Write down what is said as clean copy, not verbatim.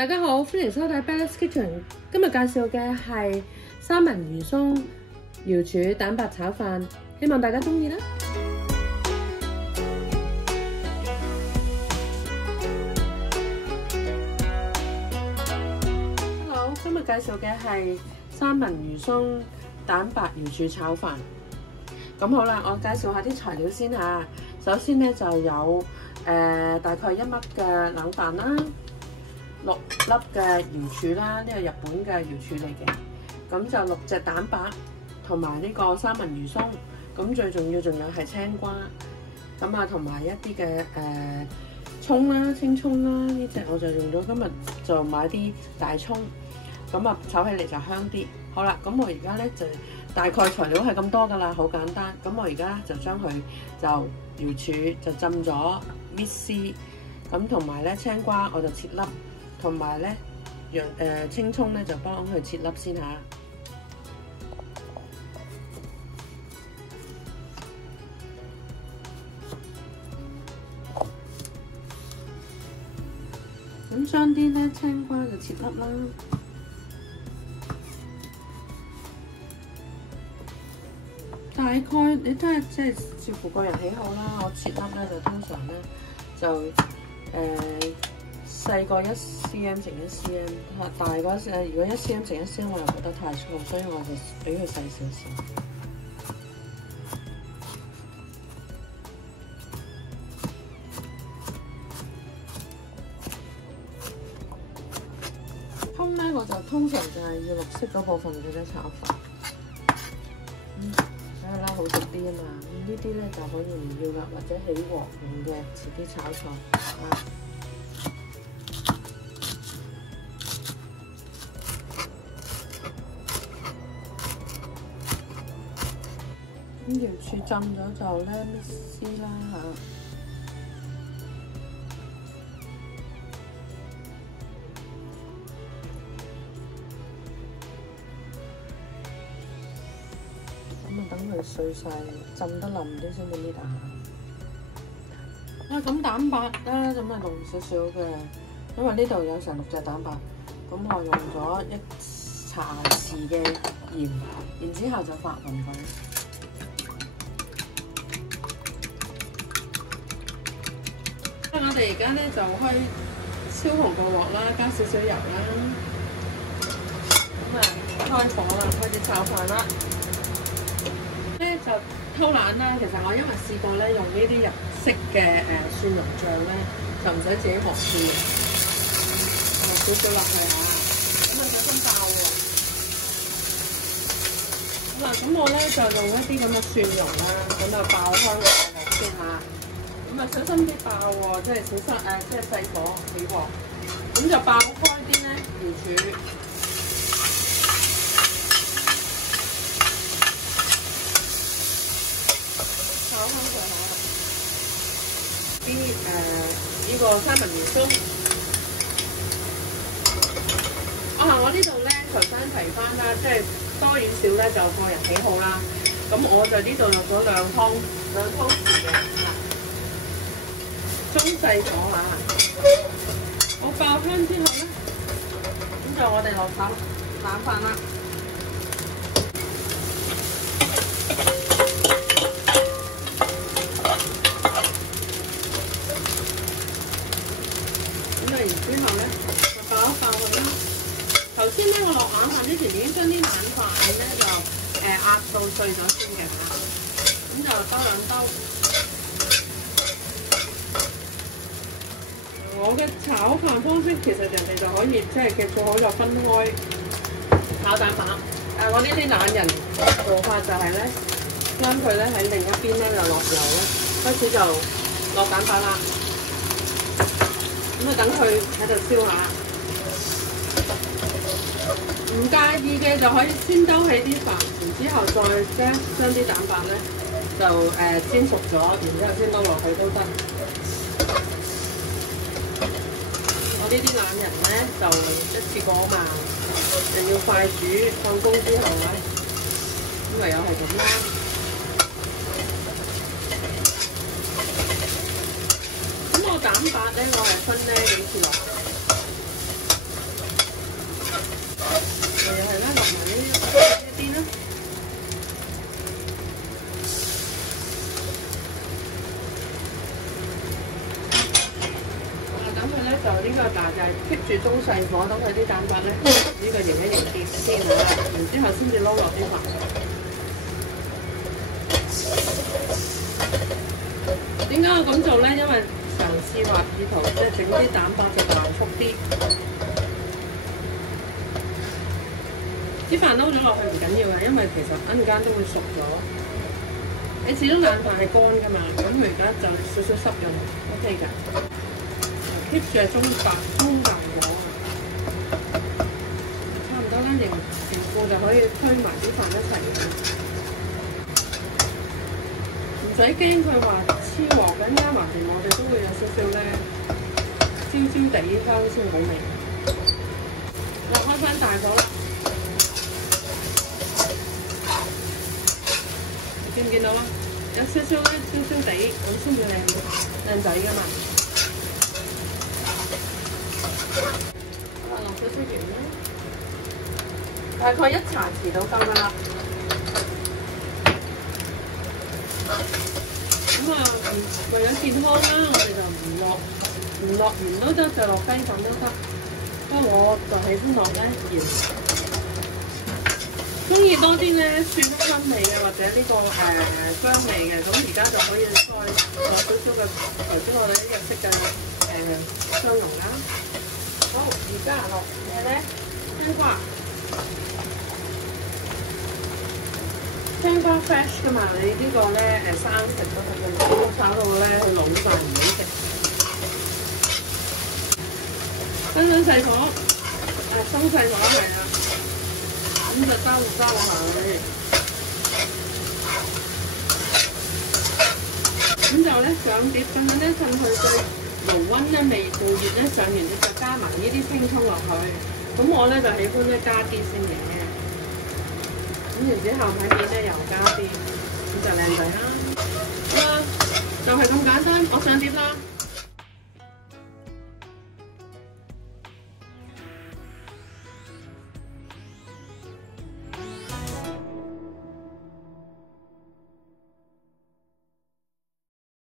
大家好，歡迎收睇 Bella's Kitchen。今日介紹嘅係三文魚鬆瑤柱蛋白炒飯，希望大家鍾意啦。Hello， 今日介紹嘅係三文魚鬆蛋白瑤柱炒飯。咁好啦，我介紹下啲材料先嚇。首先咧就有大概1粒嘅冷飯啦。6粒嘅瑤柱啦，呢個日本嘅瑤柱嚟嘅，咁就6隻蛋白同埋呢個三文魚鬆，咁最重要仲有係青瓜，咁啊同埋一啲嘅葱啦、青葱啦，呢隻我就用咗今日就買啲大葱，咁啊炒起嚟就香啲。好啦，咁我而家咧就大概材料係咁多噶啦，好簡單。咁我而家就將佢就瑤柱就浸咗搣絲，咁同埋咧青瓜我就切粒。同埋咧，青葱咧就幫佢切粒先嚇。咁將啲咧青瓜就切粒啦。大概你都係即係視乎個人喜好啦。我切粒咧就通常咧就細個1cm 乘1cm， 大嗰如果1cm乘1cm我又覺得太粗，所以我就俾佢細少少。葱咧我就通常就係要綠色嗰部分嘅啫炒飯。睇下啦，好食啲啊嘛。呢啲咧就可以唔要噶，或者起鑊用嘅，遲啲炒菜啊。咁瑤柱浸咗就咧搣絲啦嚇，咁啊等佢碎晒，浸得腍啲先至搣下。咁蛋白咧咁啊濃少少嘅，因為呢度有成6隻蛋白，咁我用咗1茶匙嘅鹽，然之後就發勻佢。我哋而家咧就開燒紅個鑊啦，加少少油啦，咁啊開火啦，開始炒飯啦。咧就偷懶啦，其實我因為試過咧用呢啲日式嘅蒜蓉醬咧，就唔使自己磨蒜嘅，少少落去嚇，咁啊小心爆喎。好啦，咁我咧就用一啲咁嘅蒜蓉啦，咁就爆開個鑊先嚇。咁啊小心啲爆喎，即係小心即係細火起鑊，咁就爆開啲咧瑤柱，炒香佢下啲呢個三文魚鬆。我呢度咧頭先提翻啦，即係多與少咧就個人喜好啦。咁我就呢度用咗2湯匙嘅。中細火嚇，我爆香之後咧，咁就我哋落炒蛋飯啦。咁啊，然之後咧就爆一爆佢啦。頭先咧我落冷飯之前已經將啲冷飯咧就壓到碎咗先嘅嚇，咁就兜2兜。我嘅炒飯方式其實人哋就可以即係嘅做好就分開炒蛋白，我呢啲懶人做法就係咧，將佢咧喺另一邊咧就落油咧，開始就落蛋白啦，咁啊等佢喺度燒下，唔介意嘅就可以先兜起啲飯，然之後再將啲蛋白咧就煎熟咗，然之後先撈落去都得。呢啲懶人咧就一次過嘛，又要快煮，放工之後咧，咁唯有係咁啦。咁我蛋白咧，我係分咧幾次落。又係啦，落埋呢邊啦。等佢咧就呢個大計 keep 住中細火，等佢啲蛋白咧呢個凝一凝結先啦，然之後先至撈落啲飯。點解我咁做咧？因為嘗試話意圖即係整啲蛋白就濃縮啲。啲飯撈咗落去唔緊要嘅，因為其實一陣間都會熟咗。你始終冷飯係乾㗎嘛，咁佢而家就少少濕潤 ，OK 㗎。keep 住係中大火，差唔多啦，凝固就可以推埋啲飯一齊嘅。唔使驚佢話超鑊緊，加埋我哋都會有少少咧焦焦地香先好味。嗱，開翻大火啦！見唔見到啊？有少少咧，焦焦地咁先至靚仔噶嘛。落少少鹽啦，大概1茶匙到夠噶啦。咁啊，為咗健康啦，我哋就唔落鹽都得，就落雞粉都得。不過我就喜歡落咧鹽。中意多啲咧蒜香味嘅，或者呢個薑味嘅，咁而家就可以再落少少嘅頭先我哋呢日式嘅香濃啦。好，而家落咩咧？青瓜，青瓜 fresh 噶嘛，你呢個咧生食都得嘅，炒到咧佢老晒唔好食。分細火，中細火係啦。咁就收下佢，咁就咧上碟咁樣咧，趁佢嘅爐溫咧未到熱咧，上完碟就加埋呢啲青葱落去。咁我咧就喜歡咧加啲先嘅，咁然之後喺面咧又加啲，咁就靚仔啦。好啦，就係咁簡單，我上碟啦。